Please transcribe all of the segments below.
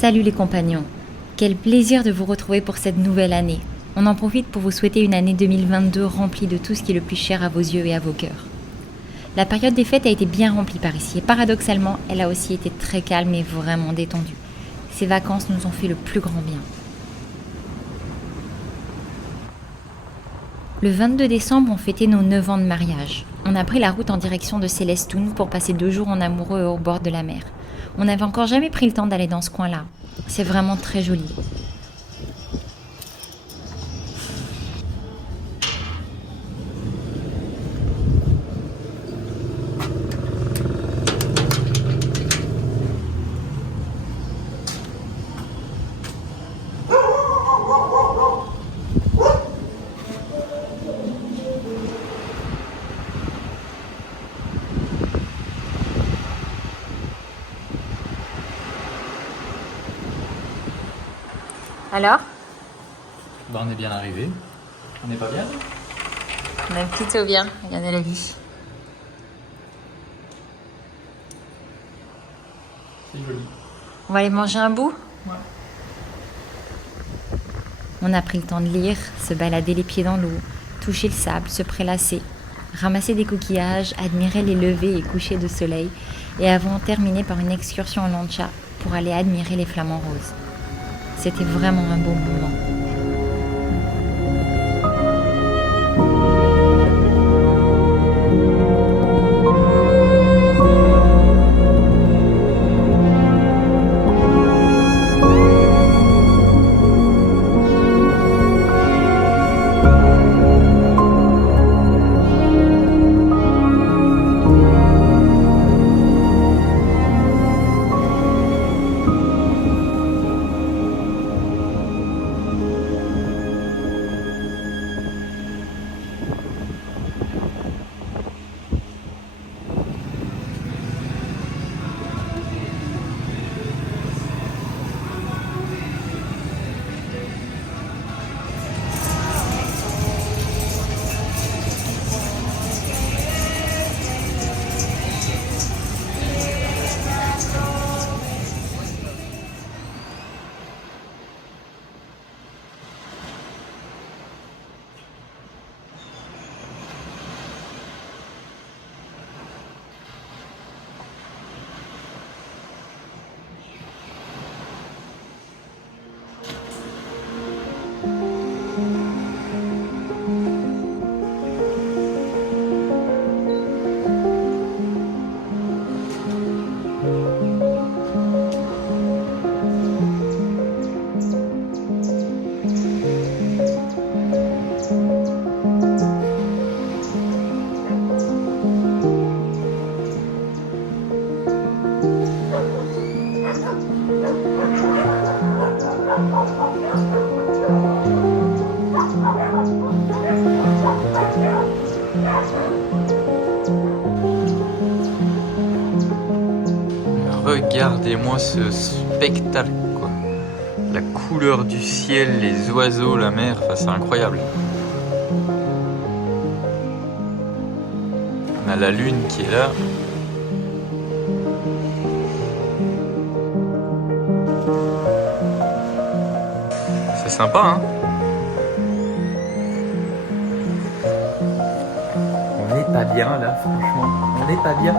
Salut les compagnons, quel plaisir de vous retrouver pour cette nouvelle année. On en profite pour vous souhaiter une année 2022 remplie de tout ce qui est le plus cher à vos yeux et à vos cœurs. La période des fêtes a été bien remplie par ici et paradoxalement, elle a aussi été très calme et vraiment détendue. Ces vacances nous ont fait le plus grand bien. Le 22 décembre, on fêtait nos 9 ans de mariage. On a pris la route en direction de Célestun pour passer 2 jours en amoureux au bord de la mer. On n'avait encore jamais pris le temps d'aller dans ce coin-là. C'est vraiment très joli. Alors, Bah, on est bien arrivé. On n'est pas bien? on a plutôt bien, regardez la vie. C'est joli. On va aller manger un bout? Ouais. On a pris le temps de lire, se balader les pieds dans l'eau, toucher le sable, se prélasser, ramasser des coquillages, admirer les levées et couchers de soleil et avons terminé par une excursion en lancha pour aller admirer les flamants roses. C'était vraiment un beau moment. Regardez-moi ce spectacle, quoi. La couleur du ciel, les oiseaux, la mer, enfin, c'est incroyable. On a la lune qui est là. C'est sympa, hein? On n'est pas bien là, franchement. On n'est pas bien.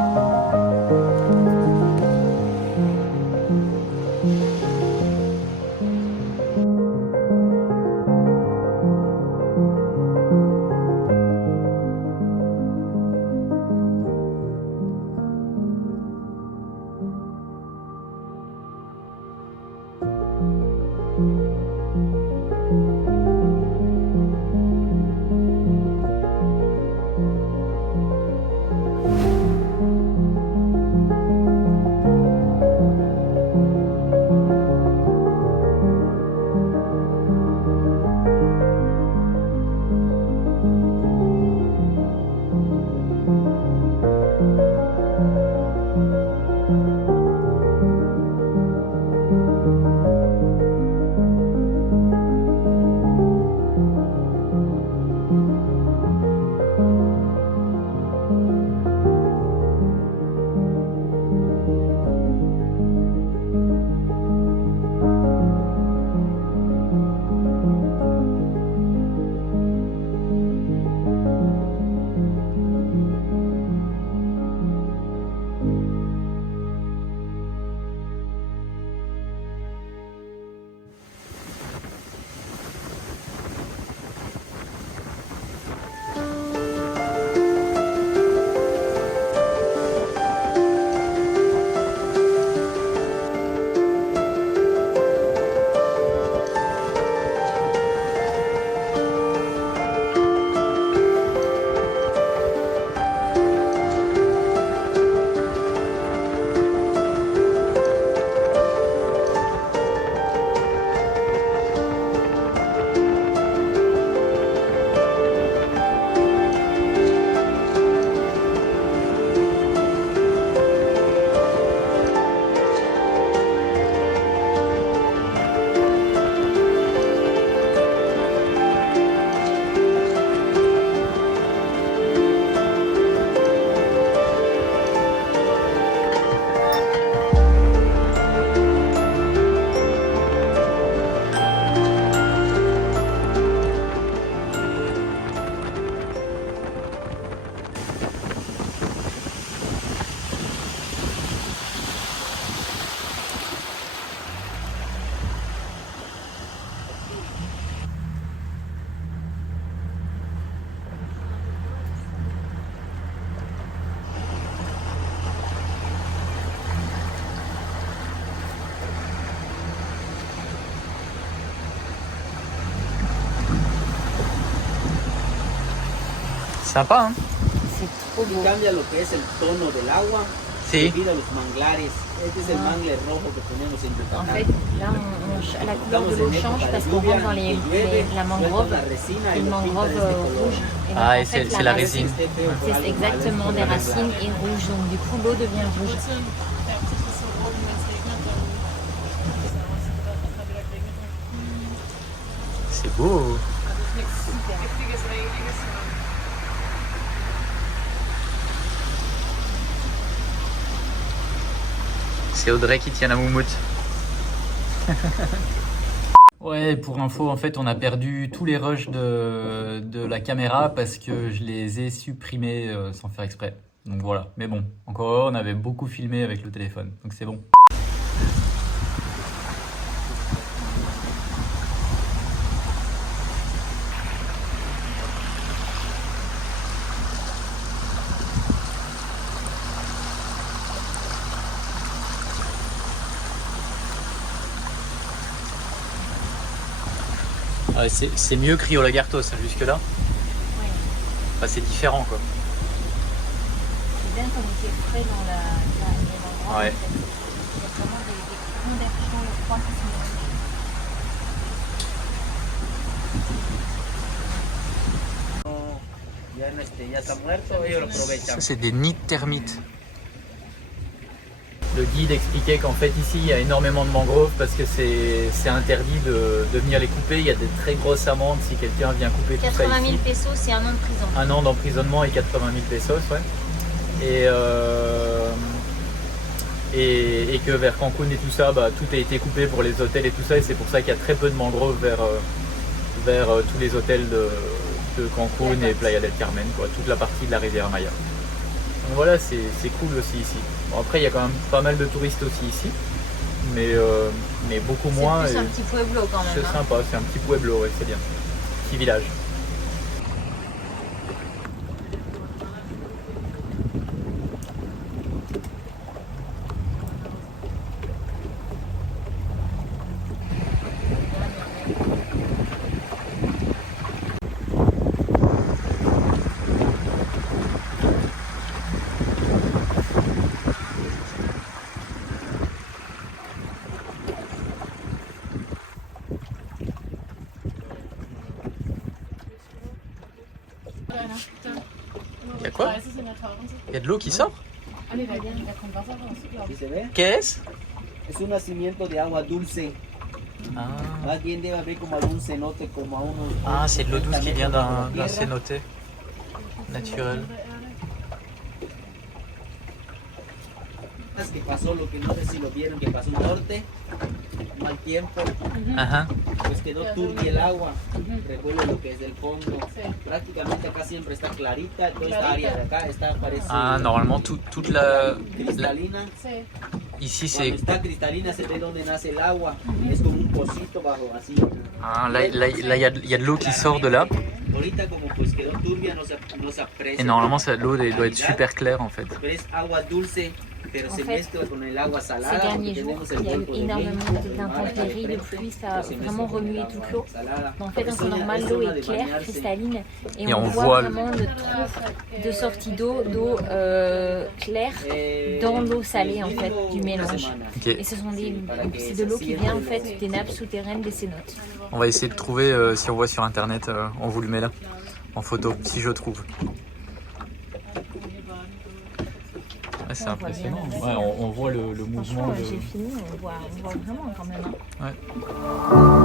Sympa, hein? C'est trop beau. Cambia lo que es el tono del agua Si. debido a los manglares. Este es el mangle rojo que tenemos en En Yucatán. fait, là, la couleur de l'eau change parce qu'on rentre dans la mangrove, une mangrove rouge. Et donc, Ah, en et fait, c'est la résine. C'est exactement des racines et rouge, donc du coup l'eau devient rouge. C'est beau. C'est Audrey qui tient la moumoute. Ouais, pour info, en fait, on a perdu tous les rushs de la caméra parce que je les ai supprimés sans faire exprès. Donc voilà. Mais bon, encore on avait beaucoup filmé avec le téléphone, donc c'est bon. Ouais, c'est mieux que Rio Lagartos jusque là. Ouais. Enfin, c'est différent quoi. C'est bien comme il fait frais dans les mangroves. Ouais. En fait. Il y a vraiment des courants d'air chaud et froid qui se Ya está muerto, ellos lo aprovechan. Ça, c'est des nids de termites. Le guide expliquait qu'en fait ici il y a énormément de mangroves parce que c'est interdit de venir les couper. Il y a des très grosses amendes si quelqu'un vient couper tout ça 80 ici. 000 pesos, c'est 1 an de prison. 1 an d'emprisonnement et 80 000 pesos, ouais. Et que vers Cancun et tout ça, bah, tout a été coupé pour les hôtels et tout ça. Et c'est pour ça qu'il y a très peu de mangroves vers tous les hôtels de Cancun et Playa del Carmen, quoi, toute la partie de la Riviera Maya. Donc voilà, c'est cool aussi ici. Bon, après, il y a quand même pas mal de touristes aussi ici, mais beaucoup moins. C'est plus et un petit pueblo quand même. c'est Hein. sympa, c'est un petit pueblo, ouais, c'est bien. Petit village. Il y a quoi? Il y a de l'eau qui sort? ¿Sí se ve? ¿Qué es? Es un nacimiento de agua dulce. Ah, Más bien debe haber como algún cenote, como a unos. ah c'est de l'eau douce qui vient d'un tierra. cénote naturel. Que pasó lo que no sé si lo vieron, que pasó un norte, mal tiempo, Ajá. pues quedó turbia el agua, revuelve lo que es del fondo. Prácticamente acá siempre está clarita, toda esta área de acá está parece Ah, normalement toute la cristalina. ici Cuando c'est está cristalina se ve donde nace el agua, es como un pocito bajo así. ah, là il y a de l'eau qui sort de là Ahorita como pues quedó turbia no se aprecia. et normalement l'eau doit être super claire en fait. Pero es agua dulce, pero En se fait, mezcla con el agua Ces salada. derniers porque jours, tenemos el il y a eu Golfo de énormément México, el mar d'intempéries, de al frente, pluie, ça a se vraiment mezcla con el remué agua toute l'eau. salada. En fait, en Es temps zona- normal, es l'eau zona est de claire, bañarse. cristalline, et Et on on voit voit vraiment le trou de sortie d'eau claire dans l'eau salée en fait du mélange. Ok. Et c'est de l'eau qui vient en fait des nappes souterraines des cénotes. On va essayer de trouver si on voit sur internet, on vous le met là en photo si je trouve. Ouais, c'est On voit impressionnant. bien. Ouais, on voit le mouvement Franchement, de... j'ai fini, on voit vraiment quand même. Hein. Ouais.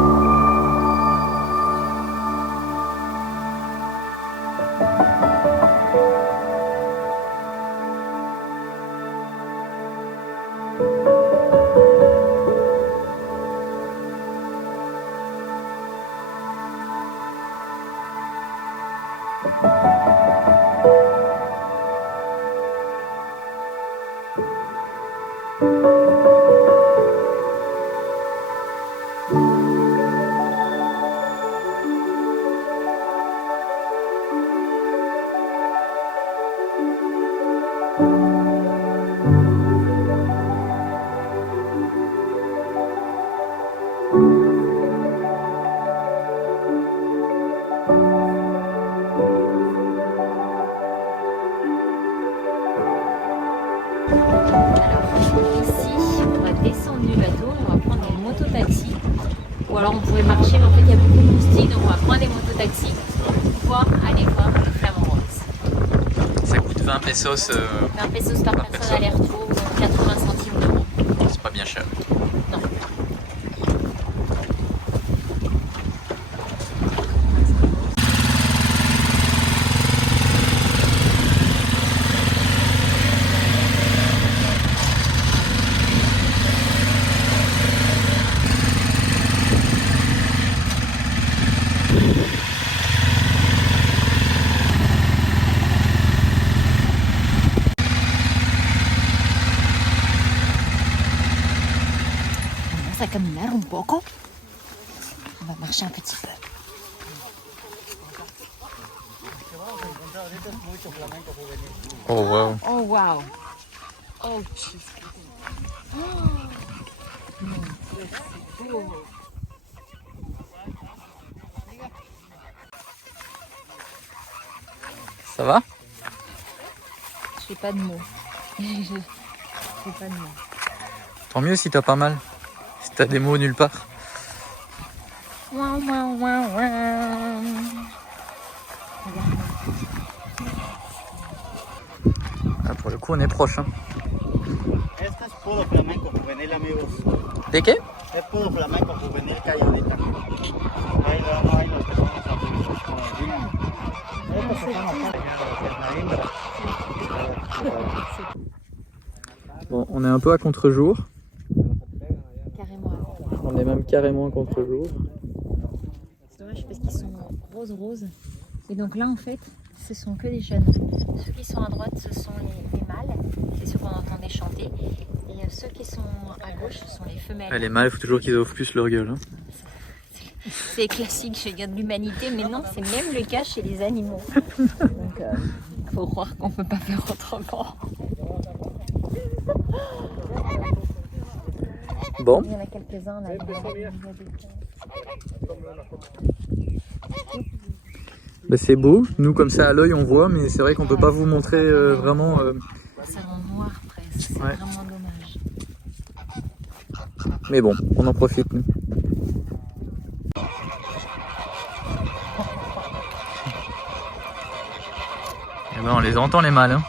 Ou alors on pourrait marcher, mais en fait il y a beaucoup de moustiques, donc on va prendre des mototaxis pour pouvoir aller voir les Flamants Roses. Ça coûte 20 pesos. 20 pesos par personne personne. aller-retour, 80 centimes d'euros. C'est pas bien cher. Non. Ça caminar un poco. On va marcher un petit peu. Oh wow. Oh wow. Oh jeez. Ça va? J'ai pas de mots. J'ai pas de mots. Tant mieux si t'as pas mal. Si t'as des mots nulle part. Ouin, ouin, ouin, ouin. Ah, pour le coup, on est proche. Hein. Este es puro flamenco juvenil, amigos. T'es qué? Es puro flamenco juvenil que hay ahorita. Ahí no hay los que son los adultos como el vino. Estos que son acá, la hembra. Bon, on est un peu à contre-jour. Carrément. On est même carrément à contre-jour. C'est dommage parce qu'ils sont roses. Et donc là, en fait, ce sont que des jeunes. Ceux qui sont à droite, ce sont les mâles. C'est ceux qu'on entendait chanter. Et ceux qui sont à gauche, ce sont les femelles. Les mâles, il faut toujours qu'ils ouvrent plus leur gueule. Hein. C'est classique chez de l'humanité, mais non, c'est même le cas chez les animaux. Donc, faut croire qu'on peut pas faire autrement. Bon, Il y en a quelques-uns là. bah, c'est beau. Nous, comme ça, à l'œil, on voit, mais c'est vrai qu'on peut pas vous montrer vraiment. Ça rend noir presque. C'est Ouais. vraiment dommage. Mais bon, on en profite, nous. Eh ben, on les entend, les mâles. Hein.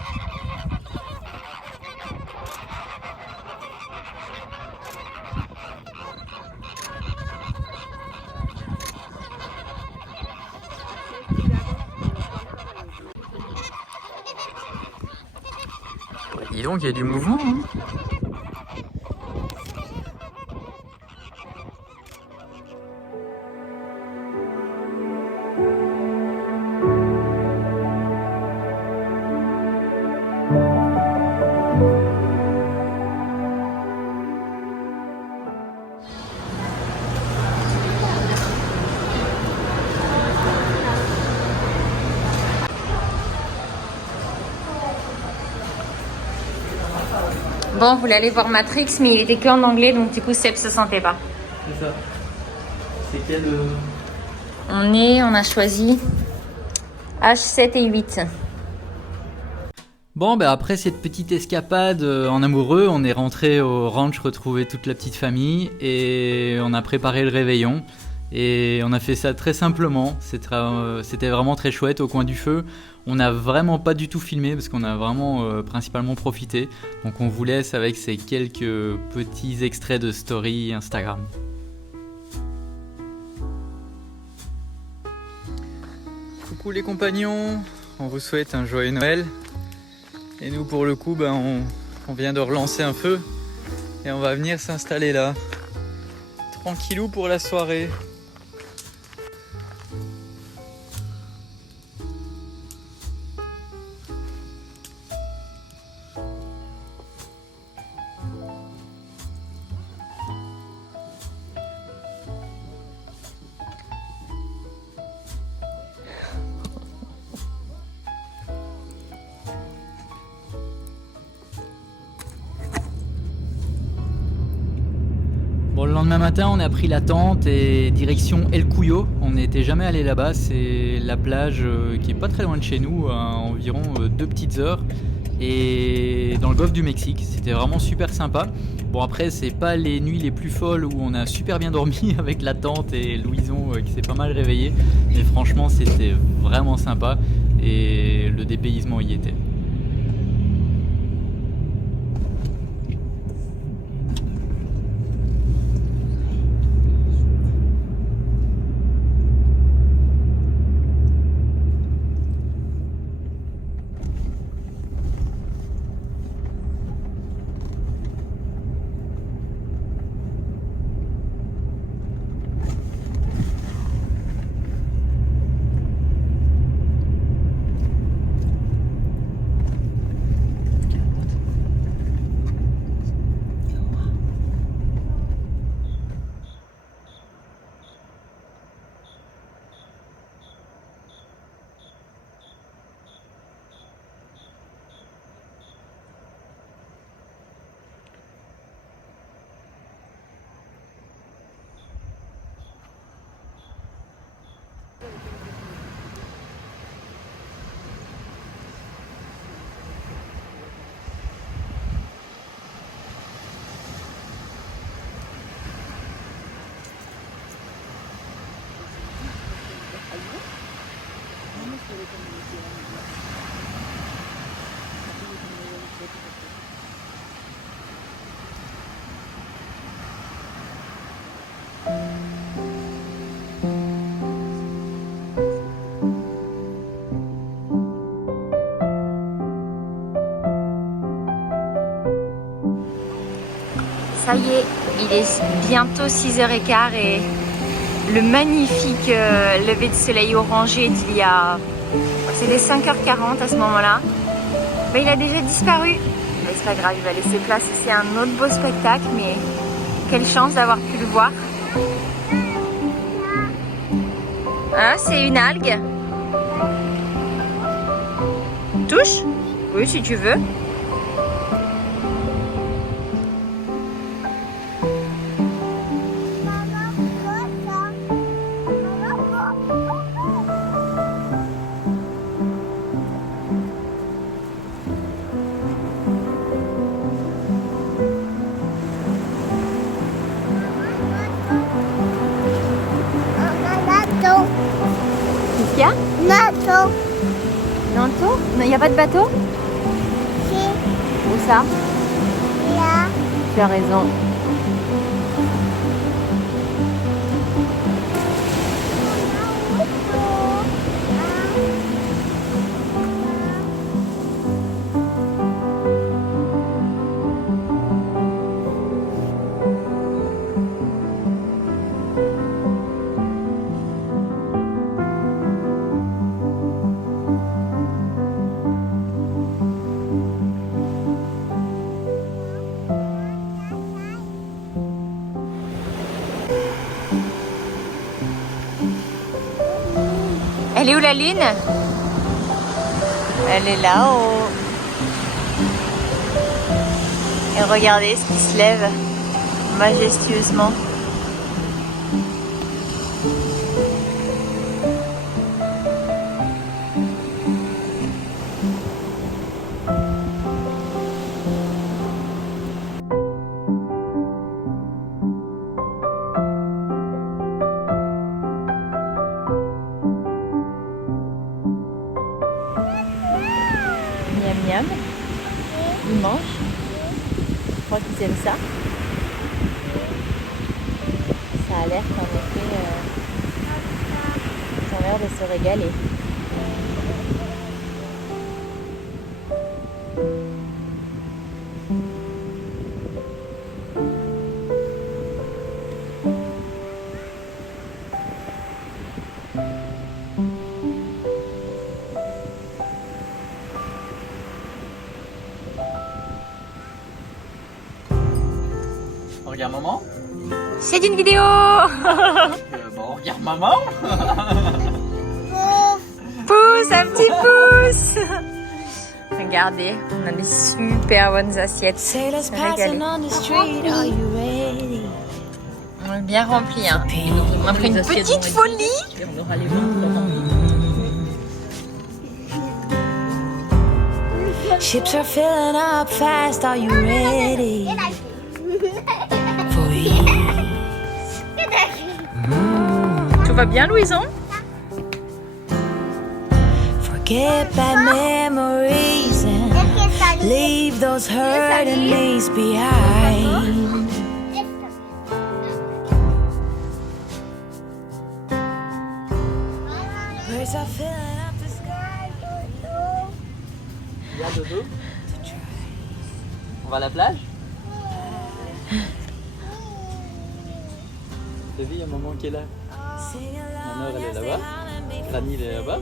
Dis donc, il y a du mouvement. Hein. Bon, vous voulez aller voir Matrix, mais il était que en anglais, donc du coup, Seb se sentait pas. C'est ça. C'est quel On a choisi H7 et 8. Bon, bah après cette petite escapade en amoureux, on est rentré au ranch retrouver toute la petite famille et on a préparé le réveillon. Et on a fait ça très simplement, c'était vraiment très chouette au coin du feu. On n'a vraiment pas du tout filmé parce qu'on a vraiment principalement profité. Donc on vous laisse avec ces quelques petits extraits de story Instagram. Coucou les compagnons, on vous souhaite un joyeux Noël. Et nous pour le coup, on vient de relancer un feu et on va venir s'installer là. Tranquillou pour la soirée. Bon, le lendemain matin, on a pris la tente et direction El Cuyo. On n'était jamais allé là-bas. C'est la plage qui est pas très loin de chez nous, à environ 2 petites heures. et dans le golfe du Mexique. C'était vraiment super sympa. Bon, après, c'est pas les nuits les plus folles où on a super bien dormi avec la tante et Louison qui s'est pas mal réveillé, mais franchement c'était vraiment sympa et le dépaysement y était. Ça y est, il est bientôt 6h15 et le magnifique lever de soleil orangé d'il y a... C'était 5h40 à ce moment-là. Mais il a déjà disparu. Mais c'est pas grave, il va laisser place aussi à un autre beau spectacle, mais quelle chance d'avoir pu le voir. Hein, c'est une algue. Touche? Oui, si tu veux. Qu'est-ce qu'il y a? Bateau. Nanto? Non, il n'y a pas de bateau? Si. Où ça? Là. Tu as raison. Elle est où la lune? Elle est là-haut. Et regardez ce qui se lève majestueusement. Miam miam. Ils mangent. Je crois qu'ils aiment ça. Ça a l'air qu'en effet, ils ont l'air de se régaler. Regarde maman. C'est une vidéo. Bon, regarde maman. Pouce, un petit pouce. Regardez, on a des super bonnes assiettes. Régalé. On est bien rempli, hein. On a pris une petite folie. On aura les ventres remplis. Ships are filling up fast, are you ready for ease? Tout va bien, Louison? Forget bad memories and leave those hurting days behind. Birds are filling up the sky. Il y a dodo. On va à la plage? T'as vu, il y a un moment qui est là. Ma mère, elle est là-bas. Rani, elle est là-bas.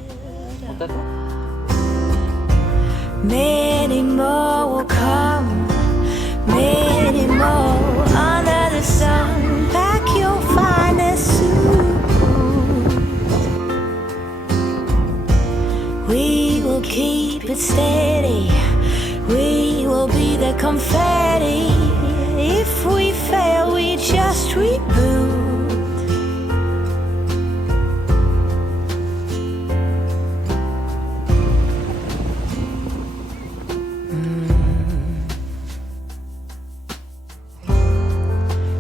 On t'attend. Many more will come, many more under the sun. Pack your finest suit. We will keep it steady. We will be the confetti. If we fail, we just reboot.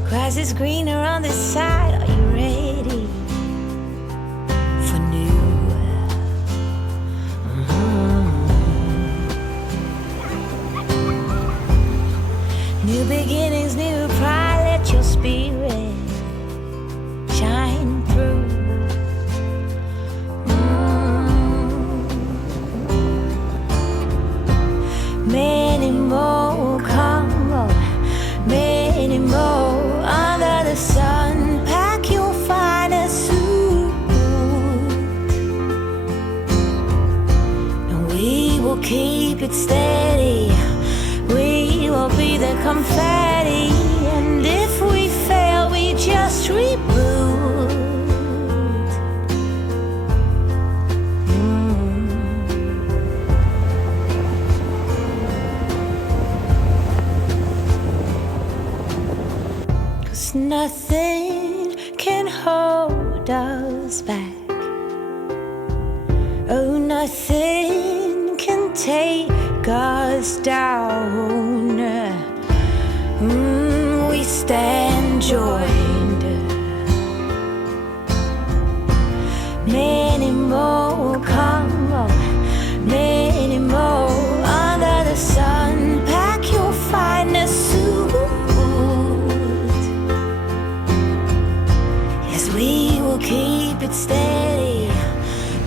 Grass is greener on this side. Are you ready for new? New beginnings, new pride. Let your spirit shine through. Many more will come, oh, many more. Under the sun, pack your finest suit, and we will keep it steady. We will be the confetti, and if we fail, we just reboot. Nothing can hold us back. Oh, nothing can take us down. We stand joined. Many more will come, oh, many more under the sun. Pack your finest suit. We will keep it steady.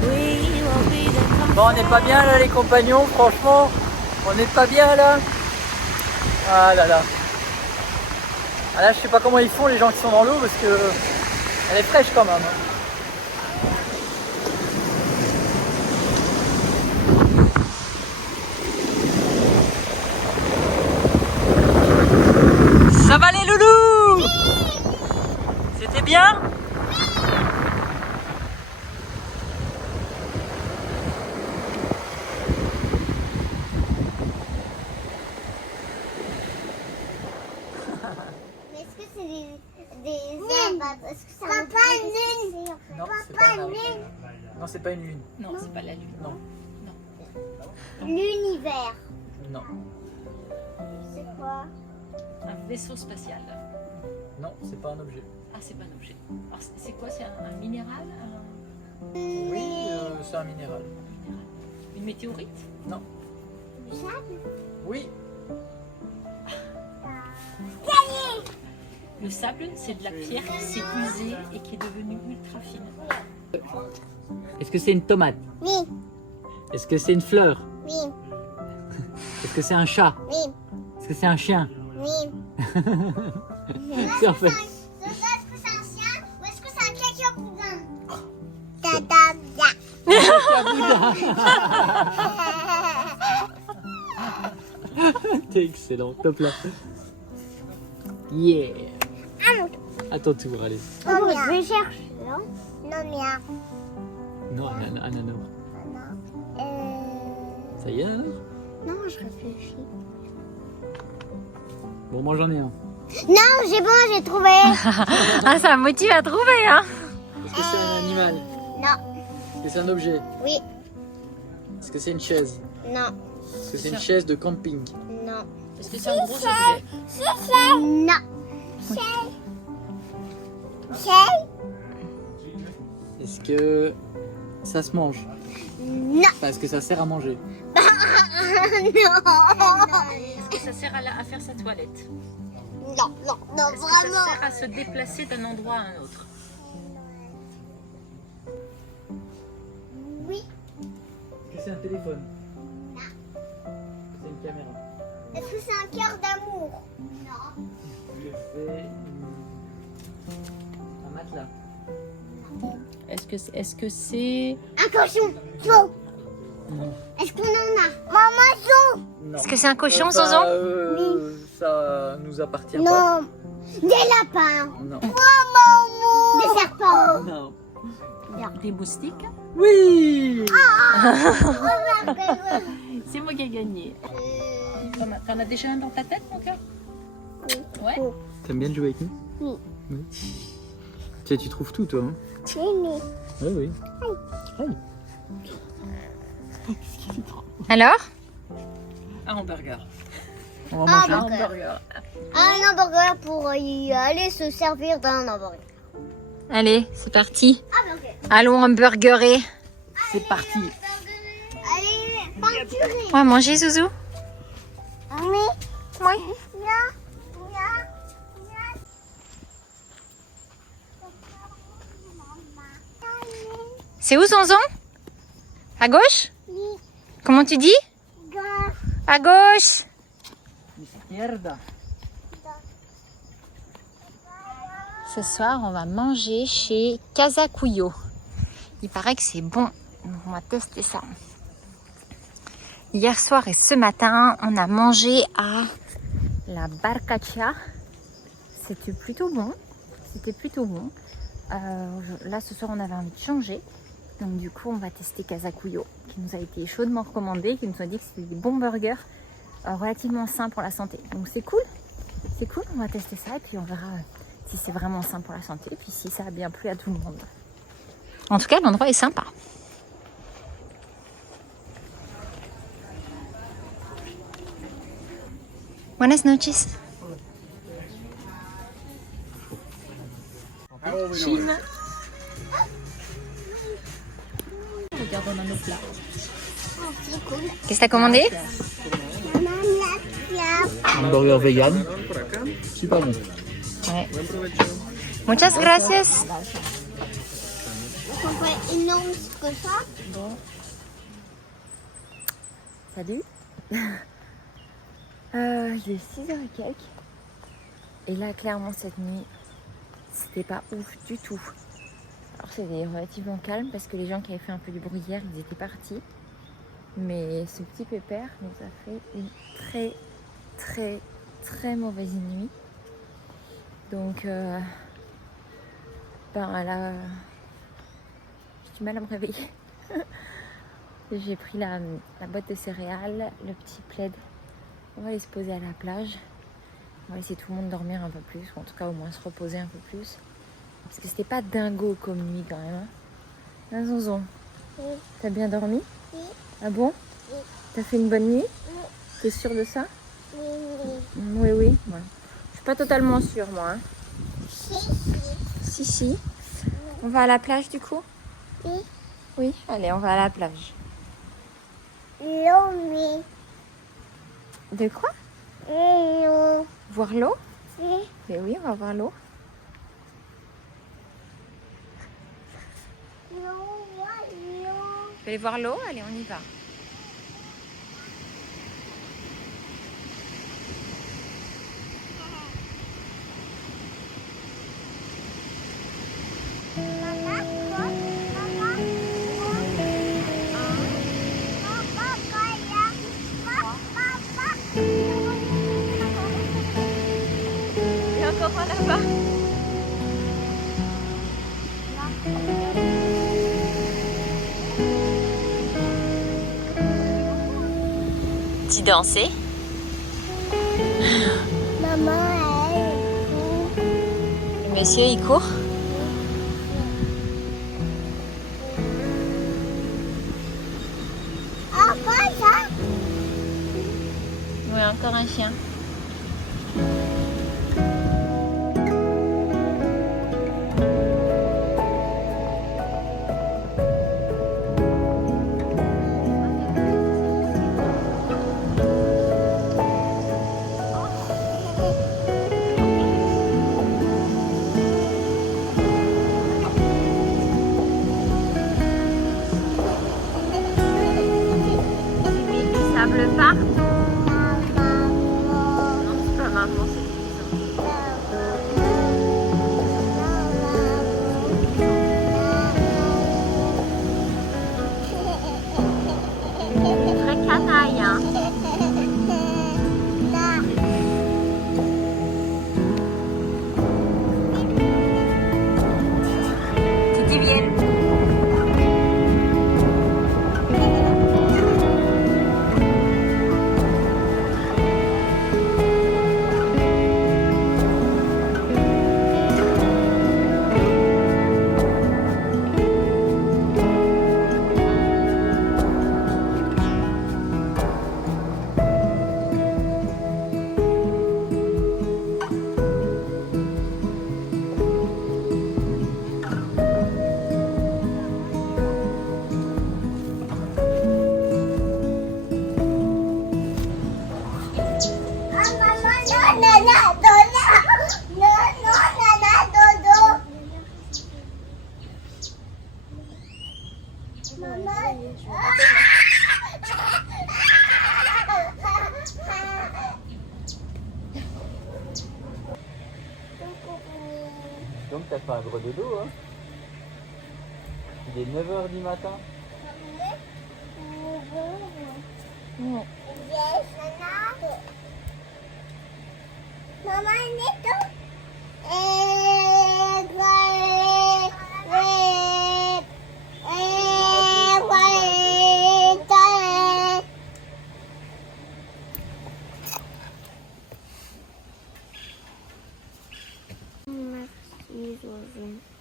We will be the Bon, on n'est pas bien là, les compagnons, franchement. On n'est pas bien là. Ah là là. Ah là, je sais pas comment ils font les gens qui sont dans l'eau parce que elle est fraîche quand même. Ça va les loulous? C'était bien? Mais est-ce que c'est des herbes? Est-ce que ça Papa, une lune. Non, c'est Papa, pas un une arbre. lune. Non, c'est pas une lune. Non, c'est pas la lune. Non. L'univers. Non. C'est quoi? Un vaisseau spatial. Non, c'est pas un objet. Ah, c'est pas un objet. Alors, c'est quoi? C'est un minéral? Oui, c'est un minéral. Une météorite? Non. Du sable? Oui. Le sable, c'est de la pierre qui s'est usée et qui est devenue ultra fine. Est-ce que c'est une tomate? Oui, Est-ce que c'est une fleur? oui, Est-ce que c'est un chat? oui, Est-ce que c'est un chien? oui. C'est en fait. Est-ce que c'est un chien ou est-ce que c'est un cacapoudin? Da da da. T'es excellent, top là. Yeah. À ton tour, allez. Non, mais je vais chercher. Non, non, mia. Non, ananas. Euh... Ça y est, ananas? Non, je réfléchis. Bon, moi j'en ai un. Non, j'ai bon, j'ai trouvé. Ah, ça motive à trouver, hein? Est-ce que c'est un animal? Non, Est-ce que c'est un objet? oui, Est-ce que c'est une chaise? non, Est-ce que c'est une chaise de camping? Non. Est-ce que c'est un gros objet? Non. Est-ce que ça se mange? Non. Enfin, est-ce que ça sert à manger? Non. Est-ce que ça sert à faire sa toilette? Non, non, non, Est-ce que ça vraiment. sert à se déplacer d'un endroit à un autre? Oui. Est-ce que c'est un téléphone? Non. C'est une caméra? Est-ce que c'est un cœur d'amour? Non. Est-ce que c'est un matelas? Est-ce que c'est... Un cochon. Faux. Non. Est-ce qu'on en a? Maman, faux. Non. Est-ce que c'est un cochon, Ça, Zonzon? Ça nous appartient pas. Non. Des lapins. Non. Des serpents. Non. Des moustiques? Oui. C'est moi qui ai gagné. T'en as déjà un dans ta tête, mon cœur? Ouais. T'aimes bien jouer avec nous? Oui. Tu sais, tu trouves tout, toi, hein? Oui. Oui, oui. Alors? Un hamburger. Un hamburger. Un hamburger pour y aller se servir d'un hamburger. Allez, c'est parti. Ah, ok. Allons hamburgerer. C'est parti. Allez, peinturer. On va manger, Zouzou? Oui. Oui. C'est où, Zonzon? À gauche? Comment tu dis? À gauche. Mierda. Ce soir, on va manger chez Casacuyo. Il paraît que c'est bon. Donc, on va tester ça. Hier soir et ce matin, on a mangé à la Barcacha. C'était plutôt bon. Là, ce soir, on avait envie de changer. Donc, du coup, on va tester Casacuyo, qui nous a été chaudement recommandé, qui nous a dit que c'était des bons burgers relativement sains pour la santé. Donc, c'est cool. C'est cool. On va tester ça et puis on verra si c'est vraiment sain pour la santé, puis si ça a bien plu à tout le monde. En tout cas, l'endroit est sympa. Buenas noches. Chine. Regarde, on a nos plats. Qu'est-ce que t'as commandé? Hamburger vegan. Super bon. Ouais. Muchas gracias. On fait énorme que ça. Bon. Salut. Il est 6h et quelques. Et là, clairement, cette nuit, c'était pas ouf du tout. Alors, c'était relativement calme parce que les gens qui avaient fait un peu du bruit hier, ils étaient partis. Mais ce petit pépère nous a fait une très mauvaise nuit. Donc, là, j'ai du mal à me réveiller. J'ai pris la boîte de céréales, le petit plaid. On va aller se poser à la plage. On va laisser tout le monde dormir un peu plus, ou en tout cas au moins se reposer un peu plus. Parce que c'était pas dingo comme nuit quand même. Hein, Zonzon? Oui. T'as bien dormi? Oui. Ah bon? Oui. T'as fait une bonne nuit? Oui. T'es sûre de ça? Oui. Oui. Ouais. Je suis pas totalement sûre moi. Hein. Si. On va à la plage du coup? Oui. Oui, allez, on va à la plage. Oui. De quoi? Oui. Voir l'eau? Oui. Mais oui, on va voir l'eau. Vous allez voir l'eau? Allez, on y va. Il y a encore un là-bas. Tu dansais? Maman, Le monsieur, il court? ah, quoi ça? chien. Ça pleut pas? Non, c'est pas maman, c'est très canaille, hein. Titi Biel. Donc t'as fait un gros dodo, hein? Il est 9h du matin.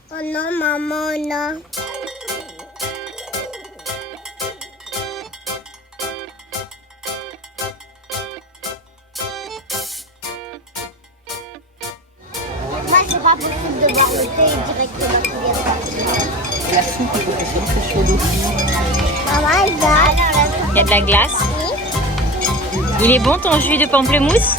Oh non, maman, non. Moi, c'est pas possible de boire le thé directement qui vient de partir. La soupe, il faut que c'est très chaud aussi. Maman, elle va. Il y a de la glace. Il est bon ton jus de pamplemousse?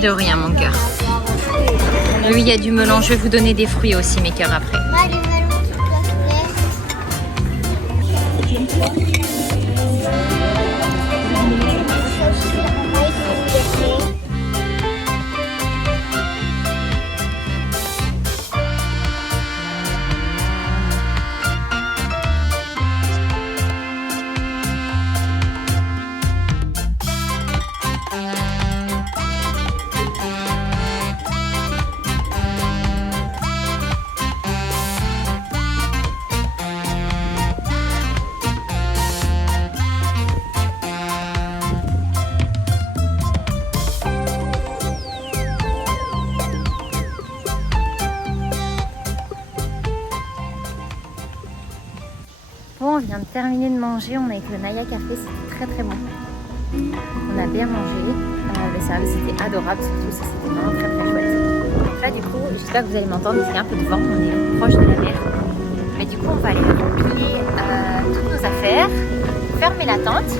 De rien, mon cœur. Lui, il y a du melon. Je vais vous donner des fruits aussi, mes cœurs, après. Moi, du melon, s'il te plaît. Bon, on vient de terminer de manger. On a été au Naya Café, c'était très très bon. On a bien mangé. Le service était adorable, surtout ça, c'était vraiment très très chouette. Là, du coup, j'espère que vous allez m'entendre, parce qu'il y a un peu de vent, on est proche de la mer. Mais du coup, on va aller replier toutes nos affaires, fermer la tente,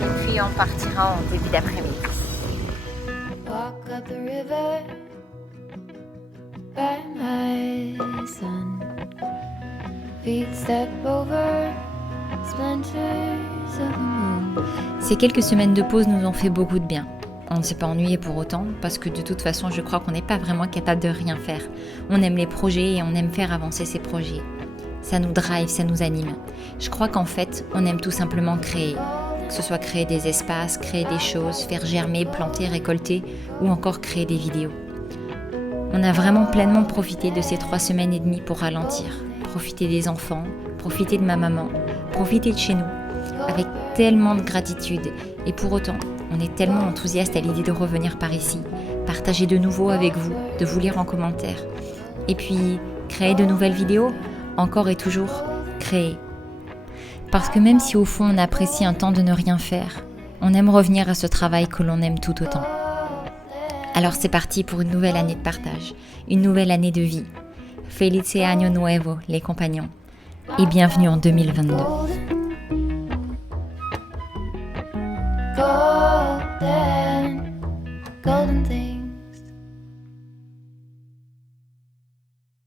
et puis on partira en début d'après-midi. Walk up the river by my son. Feet step over splinters of the moon. Ces quelques semaines de pause nous ont fait beaucoup de bien. On ne s'est pas ennuyé pour autant, parce que de toute façon, je crois qu'on n'est pas vraiment capable de rien faire. On aime les projets et on aime faire avancer ces projets. Ça nous drive, ça nous anime. Je crois qu'en fait, on aime tout simplement créer. Que ce soit créer des espaces, créer des choses, faire germer, planter, récolter, ou encore créer des vidéos. On a vraiment pleinement profité de ces 3 semaines et demie pour ralentir. Profiter des enfants, profiter de ma maman, profiter de chez nous, avec tellement de gratitude Et pour autant, on est tellement enthousiaste à l'idée de revenir par ici, partager de nouveau avec vous, de vous lire en commentaire. Et puis, créer de nouvelles vidéos, encore et toujours, créer. Parce que même si au fond on apprécie un temps de ne rien faire, on aime revenir à ce travail que l'on aime tout autant. Alors c'est parti pour une nouvelle année de partage, une nouvelle année de vie. Felice Año Nuevo, les compagnons, et bienvenue en 2022.